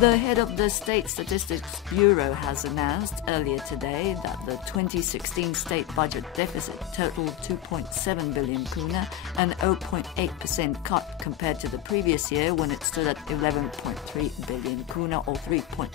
The head of the State Statistics Bureau has announced earlier today that the 2016 state budget deficit totaled 2.7 billion kuna, an 0.8% cut compared to the previous year when it stood at 11.3 billion kuna or 3.4%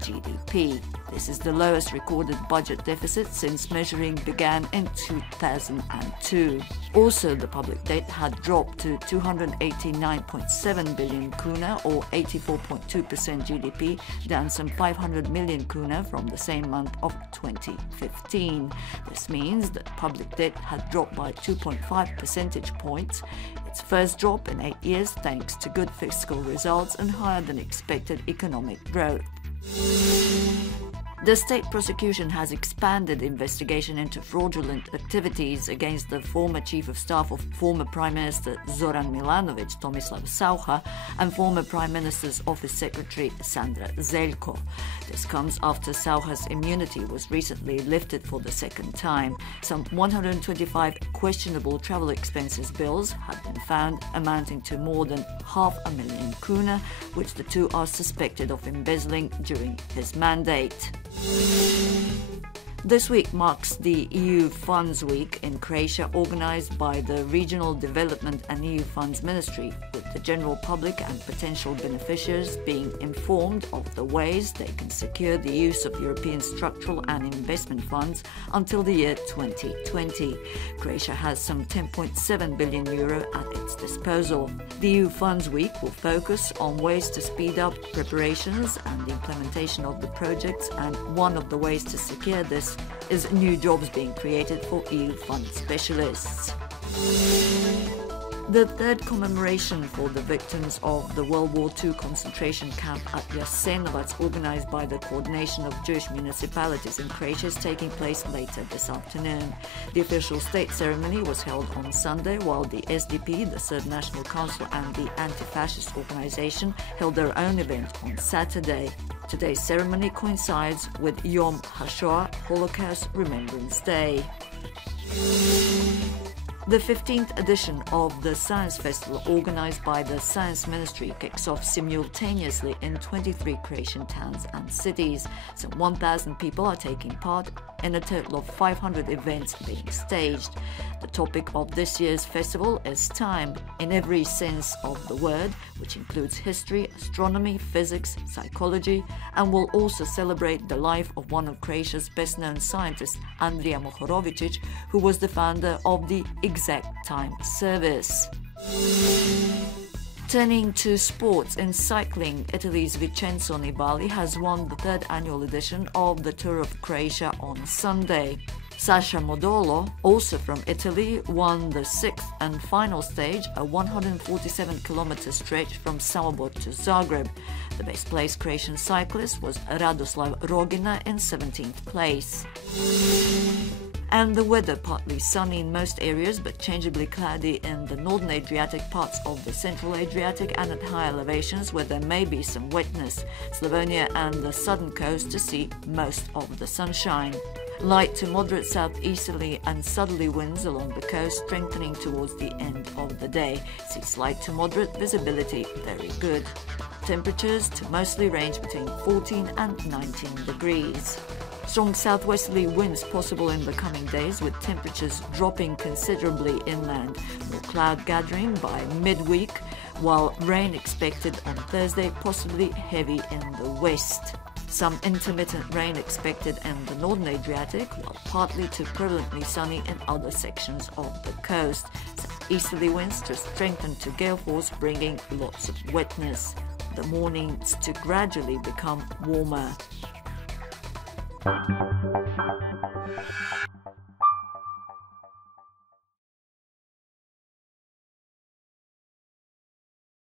GDP. This is the lowest recorded budget deficit since measuring began in 2002. Also, the public debt had dropped to 289.7 billion kuna or 84.2% GDP, down some 500 million kuna from the same month of 2015. This means that public debt had dropped by 2.5 percentage points, its first drop in 8 years thanks to good fiscal results and higher than expected economic growth. The state prosecution has expanded investigation into fraudulent activities against the former chief of staff of former Prime Minister Zoran Milanovic, Tomislav Saucha, and former Prime Minister's Office Secretary Sandra Zeljko. This comes after Saucha's immunity was recently lifted for the second time. Some 125 questionable travel expenses bills have been found amounting to more than 500,000 kuna, which the two are suspected of embezzling during his mandate. This week marks the EU Funds Week in Croatia, organized by the Regional Development and EU Funds Ministry, with the general public and potential beneficiaries being informed of the ways they can secure the use of European structural and investment funds until the year 2020. Croatia has some 10.7 billion euro at its disposal. The EU Funds Week will focus on ways to speed up preparations and the implementation of the projects, and one of the ways to secure this is new jobs being created for EU fund specialists. The third commemoration for the victims of the World War II concentration camp at Jasenovac, organized by the Coordination of Jewish Municipalities in Croatia, is taking place later this afternoon. The official state ceremony was held on Sunday, while the SDP, the Serb National Council, and the anti-fascist organization held their own event on Saturday. Today's ceremony coincides with Yom HaShoah, Holocaust Remembrance Day. The 15th edition of the Science Festival, organized by the Science Ministry, kicks off simultaneously in 23 Croatian towns and cities. Some 1,000 people are taking part in a total of 500 events being staged. The topic of this year's festival is time, in every sense of the word, which includes history, astronomy, physics, psychology, and will also celebrate the life of one of Croatia's best-known scientists, Andrija Mohorovičić, who was the founder of the Exact Time service. Turning to sports, in cycling, Italy's Vincenzo Nibali has won the third annual edition of the Tour of Croatia on Sunday. Sasha Modolo, also from Italy, won the sixth and final stage, a 147-kilometer stretch from Samobor to Zagreb. The best-placed Croatian cyclist was Radoslav Rogina in 17th place. And the weather, partly sunny in most areas but changeably cloudy in the northern Adriatic, parts of the central Adriatic, and at high elevations where there may be some wetness. Slavonia and the southern coast to see most of the sunshine. Light to moderate southeasterly and southerly winds along the coast, strengthening towards the end of the day. See slight to moderate visibility, very good. Temperatures to mostly range between 14 and 19 degrees. Strong southwesterly winds possible in the coming days, with temperatures dropping considerably inland. More cloud gathering by midweek, while rain expected on Thursday, possibly heavy in the west. Some intermittent rain expected in the northern Adriatic, while partly to prevalently sunny in other sections of the coast. Some easterly winds to strengthen to gale force, bringing lots of wetness. The mornings to gradually become warmer.